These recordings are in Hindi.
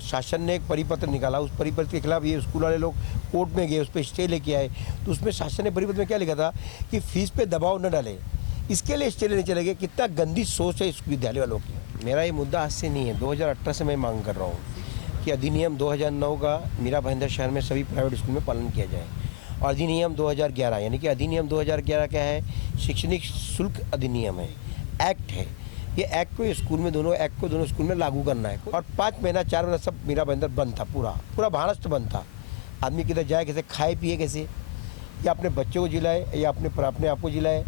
शासन ने एक परिपत्र निकाला, उस परिपत्र के खिलाफ ये स्कूल वाले लोग कोर्ट में गए, उस पर स्टे लेके आए। तो उसमें शासन ने परिपत्र में क्या लिखा था कि फीस पे दबाव न डाले, इसके लिए स्टे लेने चले गए। कितना गंदी सोच है इस विद्यालय वालों की। मेरा ये मुद्दा आज से नहीं है, 2018 से मैं मांग कर रहा हूँ कि अधिनियम 2009 का मीरा भाईंदर शहर में सभी प्राइवेट स्कूल में पालन किया जाए। और अधिनियम 2011 यानी कि अधिनियम 2011 क्या है, शैक्षणिक शुल्क अधिनियम है, एक्ट है। ये एक्ट को स्कूल में दोनों एक्ट को दोनों स्कूल में लागू करना है। और 5 महीना 4 महीना सब मीरा भाईंदर बंद था, पूरा महाराष्ट्र बंद था। आदमी किधर जाए, कैसे खाए पिए, कैसे या अपने बच्चों को जिलाए या अपने आप को जिलाए,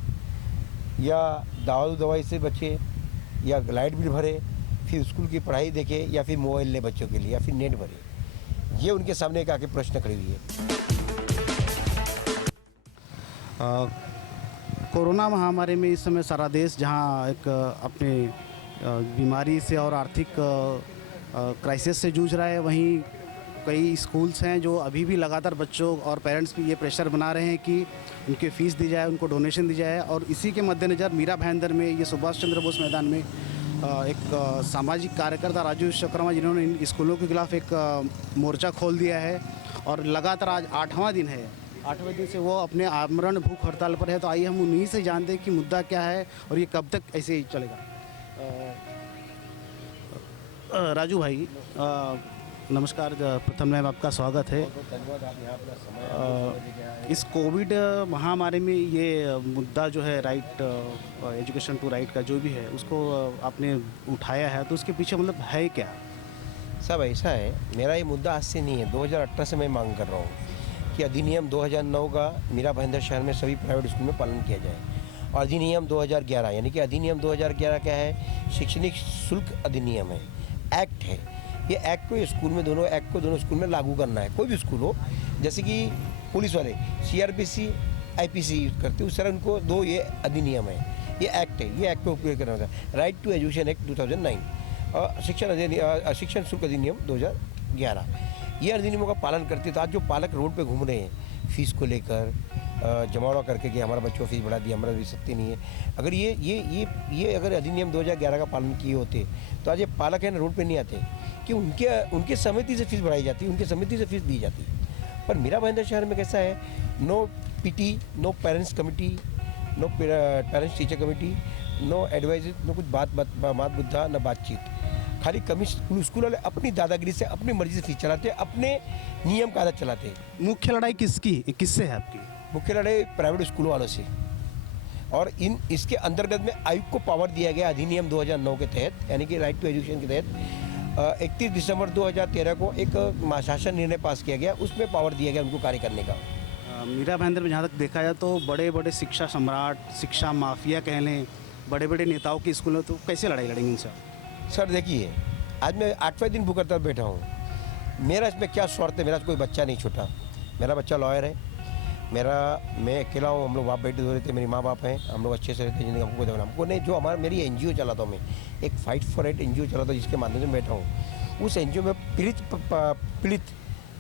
या दवाई से बचे, या लाइट बिल भरे, फिर स्कूल की पढ़ाई देखे, या फिर मोबाइल ले बच्चों के लिए, या फिर नेट भरे। ये उनके सामने एक आके प्रश्न खड़ी हुई है। कोरोना महामारी में इस समय सारा देश जहां एक अपने बीमारी से और आर्थिक क्राइसिस से जूझ रहा है, वहीं कई स्कूल्स हैं जो अभी भी लगातार बच्चों और पेरेंट्स भी ये प्रेशर बना रहे हैं कि उनके फ़ीस दी जाए, उनको डोनेशन दी जाए। और इसी के मद्देनज़र मीरा भाईंदर में ये सुभाष चंद्र बोस मैदान में एक सामाजिक कार्यकर्ता राजू विश्वकर्मा, जिन्होंने इन स्कूलों के खिलाफ एक मोर्चा खोल दिया है और लगातार आज 8वां दिन है। 8वें दिन से वो अपने आमरण भूख हड़ताल पर है। तो आइए हम उन्हीं से जानते हैं कि मुद्दा क्या है और ये कब तक ऐसे ही चलेगा। राजू भाई नमस्कार, प्रथम में आपका स्वागत है। धन्यवाद, आप यहाँ अपना समय इस कोविड महामारी में ये मुद्दा जो है राइट एजुकेशन टू राइट का जो भी है, उसको आपने उठाया है, तो उसके पीछे मतलब है क्या? सब ऐसा है, मेरा ये मुद्दा आज से नहीं है, 2018 से मैं मांग कर रहा हूँ कि अधिनियम 2009 का मीरा भाईंदर शहर में सभी प्राइवेट स्कूल में पालन किया जाए। और अधिनियम 2011 यानी कि अधिनियम 2011 क्या है, शैक्षणिक शुल्क अधिनियम है, एक्ट है। ये एक्ट को स्कूल में दोनों स्कूल में लागू करना है। कोई भी स्कूल हो, जैसे कि पुलिस वाले CRPC IPC यूज करते हैं, उस तरह उनको दो ये अधिनियम है, ये एक्ट है, ये एक्ट को उपयोग करना होता है। राइट टू एजुकेशन एक्ट 2009 और शिक्षण शुल्क अधिनियम 2011, ये अधिनियमों का पालन करते। तो आज जो पालक रोड पे घूम रहे हैं फीस को लेकर जमावड़ा करके कि हमारा बच्चों फीस बढ़ा दिया, हमारा भी सत्य नहीं है। अगर ये अगर अधिनियम 2011 का पालन किए होते तो आज ये पालक है ना रोड पे नहीं आते कि उनके समिति से फीस बढ़ाई जाती, उनके समिति से फीस दी जाती। पर मीरा भाईंदर शहर में कैसा है, no PT, no parents committee, no parents teacher committee, no advisor, no कुछ बात बुद्धा, न बातचीत। खाली स्कूल वाले अपनी दादागिरी से अपनी मर्जी से फीस चलाते, अपने नियम कायदा चलाते। मुख्य लड़ाई किससे है आपकी? मुख्य लड़ाई प्राइवेट स्कूल वालों से। और इसके अंतर्गत में आयोग को पावर दिया गया अधिनियम 2009 के तहत, यानी कि राइट टू एजुकेशन के तहत 31 दिसंबर 2013 को एक शासन निर्णय पास किया गया, उसमें पावर दिया गया उनको कार्य करने का। मीरा भाईंदर में जहाँ तक देखा जाए तो बड़े बड़े शिक्षा सम्राट, शिक्षा माफिया कह लें, बड़े बड़े नेताओं की स्कूलों, तो कैसे लड़ाई लड़ेंगे इनसे? सर देखिए, आज मैं 8वें दिन भूख हड़ताल बैठा हूँ। मेरा इसमें क्या स्वार्थ है, मेरा कोई बच्चा नहीं छूटा। मेरा बच्चा लॉयर है, मैं अकेला हूँ, हम लोग बाप बेटे दो रहे थे, मेरे माँ बाप हैं, हम लोग अच्छे से रहते हैं जिंदगी। हमको नहीं, जो मेरी NGO चलाता हूँ मैं, एक फाइट फॉर राइट NGO चलाता हूँ, जिसके माध्यम से बैठा हूँ। उस NGO में पीड़ित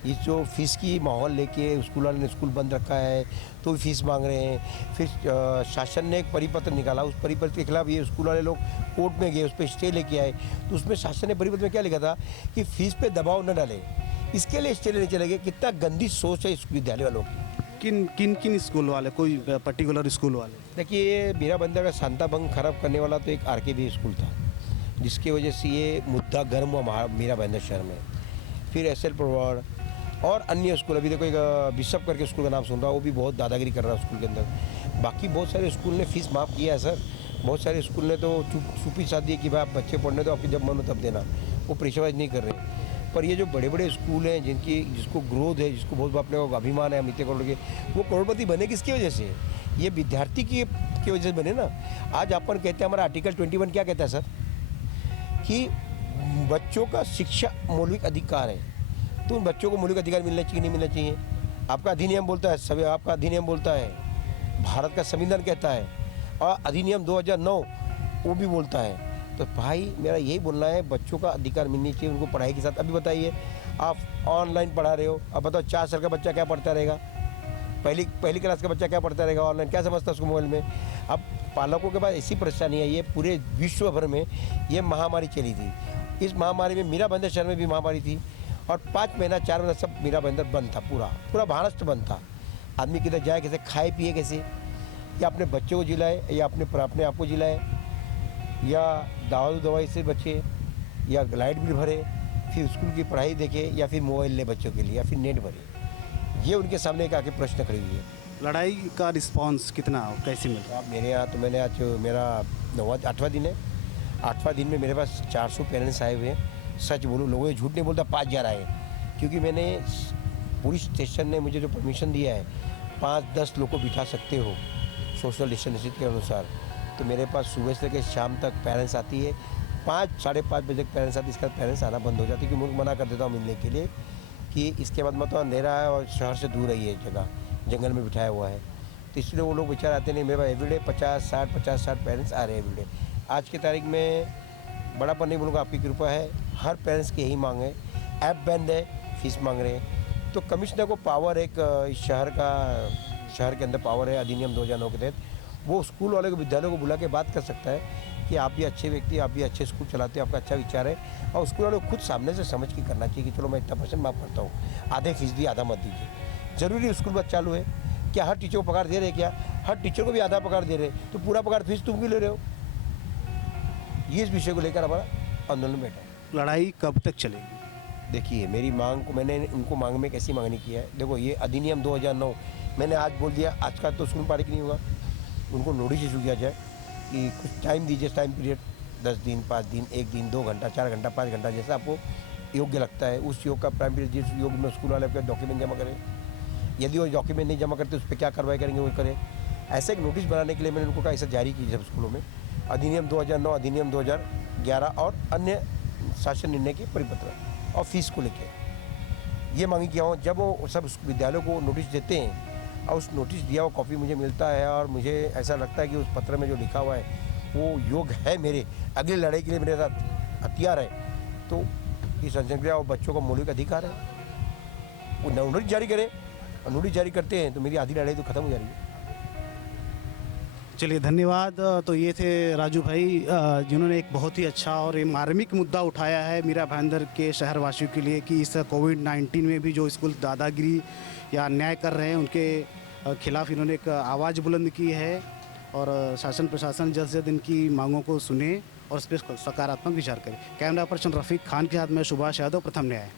ये जो फीस की माहौल लेके स्कूल वाले ने स्कूल बंद रखा है तो फीस मांग रहे हैं। फिर शासन ने एक परिपत्र निकाला, उस परिपत्र के खिलाफ ये स्कूल वाले लोग कोर्ट में गए, उस पर स्टे लेके आए। तो उसमें शासन ने परिपत्र में क्या लिखा था कि फीस पे दबाव न डाले, इसके लिए स्टे लेने चले गए। कितना गंदी सोच है इस विद्यालय वालों की। किन स्कूल वाले, कोई पर्टिकुलर स्कूल वाले? देखिए, मीरा भाईंदर का शांता भंग खराब करने वाला तो एक RKB स्कूल था, जिसकी वजह से ये मुद्दा गर्म हुआ मीरा भाईंदर शहर में। फिर SL प्रवाड़ और अन्य स्कूल, अभी देखो एक बिशप करके स्कूल का नाम सुन रहा है, वो भी बहुत दादागिरी कर रहा है स्कूल के अंदर। बाकी बहुत सारे स्कूल ने फीस माफ़ किया है सर, बहुत सारे स्कूल ने तो चुप्पी साथ दी कि भाई आप बच्चे पढ़ने तो आपकी जब मन हो तब देना, वो प्रेशराइज नहीं कर रहे। पर ये जो बड़े बड़े स्कूल हैं जिसको ग्रोथ है, जिसको बहुत अपने को अभिमान है अमित करोड़ के, वो करोड़पति बने किसकी वजह से? ये विद्यार्थी की वजह से बने ना। आज अपन कहते हैं, हमारा आर्टिकल 21 क्या कहता है सर, कि बच्चों का शिक्षा मौलिक अधिकार है। तो उन बच्चों को मौलिक अधिकार मिलना चाहिए, नहीं मिलना चाहिए? आपका अधिनियम बोलता है, आपका अधिनियम बोलता है, भारत का संविधान कहता है, और अधिनियम 2009 वो भी बोलता है। तो भाई मेरा यही बोलना है, बच्चों का अधिकार मिलनी चाहिए उनको पढ़ाई के साथ। अभी बताइए, आप ऑनलाइन पढ़ा रहे हो, अब बताओ 4 साल का बच्चा क्या पढ़ता रहेगा, पहली क्लास का बच्चा क्या पढ़ता रहेगा ऑनलाइन, क्या समझता है उसको मोबाइल में? अब पालकों के पास ऐसी परेशानी है, ये पूरे विश्व भर में ये महामारी चली थी इस महामारी में मीरा भाईंदर शहर में भी महामारी थी और 5 महीना 4 महीना सब मीरा भाईंदर बंद था, पूरा महाराष्ट्र बंद था। आदमी किधर जाए कैसे, खाए पिए कैसे, या अपने बच्चों को जिलाए या अपने आप को जिलाए, या दवाई से बचे, या लाइट बिल भरे, फिर स्कूल की पढ़ाई देखे, या फिर मोबाइल ले बच्चों के लिए, या फिर नेट भरे। ये उनके सामने एक आके प्रश्न खड़ी हुई है। लड़ाई का रिस्पांस कितना कैसे मिलता है? अब मेरे यहाँ तो मैंने आज मेरा 8वां दिन है, 8वां दिन में मेरे पास 400 पेरेंट्स आए हुए हैं। सच बोलूँ, लोगों ने झूठ नहीं बोलता, 5000 आए, क्योंकि मैंने पुलिस स्टेशन ने मुझे जो परमिशन दिया है 5-10 लोग को बिठा सकते हो सोशल डिस्टेंसिंग के अनुसार। तो मेरे पास सुबह से लेकर शाम तक पेरेंट्स आती है, 5-5:30 बजे तक पेरेंट्स आती है। इसके बाद पेरेंट्स आना बंद हो जाती है, क्योंकि मुझे मना कर देता हूँ मिलने के लिए कि इसके बाद मतलब अंधेरा है और शहर से दूर है, ये जगह जंगल में बिठाया हुआ है। तो इसलिए वो लोग बेचारे आते नहीं। मेरे पास एवरीडे 50-60 पेरेंट्स आ रहे हैं एवरीडे। आज की तारीख में बड़ापन नहीं बोलूँगा, आपकी कृपा है, हर पेरेंट्स की यही मांग है। ऐप बंद है, फीस मांग रहे हैं। तो कमिश्नर को पावर एक इस शहर के अंदर पावर है अधिनियम 2009 के तहत, वो स्कूल वाले को, विद्यालयों को बुला के बात कर सकता है कि आप भी अच्छे व्यक्ति, आप भी अच्छे स्कूल चलाते हो, आपका अच्छा विचार है, और स्कूल वालों को खुद सामने से समझ के करना चाहिए कि चलो मैं इतना % माफ़ करता हूँ, आधे फीस दी आधा मत दीजिए। ज़रूरी स्कूल बस चालू है, क्या हर टीचर को पगार दे रहे? क्या हर टीचर को भी आधा पगार दे रहे? तो पूरा पगार फीस तुम भी ले रहे हो। ये इस विषय को लेकर हमारा आंदोलन बैठा है। लड़ाई कब तक चलेगी? देखिए, मेरी मांग को मैंने उनको मांग में कैसी मांगनी की है। देखो, ये अधिनियम 2009 मैंने आज बोल दिया, आज का तो स्कूल पारित नहीं होगा, उनको नोटिस इशू किया जाए कि कुछ टाइम दीजिए, टाइम पीरियड 10 दिन, 5 दिन, 1 दिन, 2 घंटा, 4 घंटा, 5 घंटा, जैसा आपको योग्य लगता है। उस योग का प्राइम पीरियड, जिस योग में स्कूल वाले अपने डॉक्यूमेंट जमा करें। यदि वो डॉक्यूमेंट नहीं जमा करते, उस पर क्या कार्रवाई करेंगे वो करें। ऐसे एक नोटिस बनाने के लिए मैंने उनको कहा, ऐसा जारी कीजिए सब स्कूलों में। अधिनियम 2009, अधिनियम 2011 और अन्य शासन निर्णय के परिपत्र और फीस को लेकर ये मांगी किया हूँ। जब वो सब विद्यालयों को नोटिस देते हैं और उस नोटिस दिया हुआ कॉपी मुझे मिलता है और मुझे ऐसा लगता है कि उस पत्र में जो लिखा हुआ है वो योग है मेरे अगली लड़ाई के लिए मेरे साथ हथियार है, तो इस संक्रिया और बच्चों का मौलिक अधिकार है, वो नोटिस जारी करें। और नोटिस जारी करते हैं तो मेरी आधी लड़ाई तो खत्म हो जा रही है। चलिए, धन्यवाद। तो ये थे राजू भाई, जिन्होंने एक बहुत ही अच्छा और ये मार्मिक मुद्दा उठाया है मीरा भाईंदर के शहरवासियों के लिए कि इस कोविड-19 में भी जो स्कूल दादागिरी या अन्याय कर रहे हैं उनके खिलाफ इन्होंने एक आवाज़ बुलंद की है, और शासन प्रशासन जल्द से जल्द इनकी मांगों को सुने और इस पर सकारात्मक विचार करे। कैमरा पर्सन रफ़ीक खान के साथ में सुभाष यादव, प्रथम न्याय।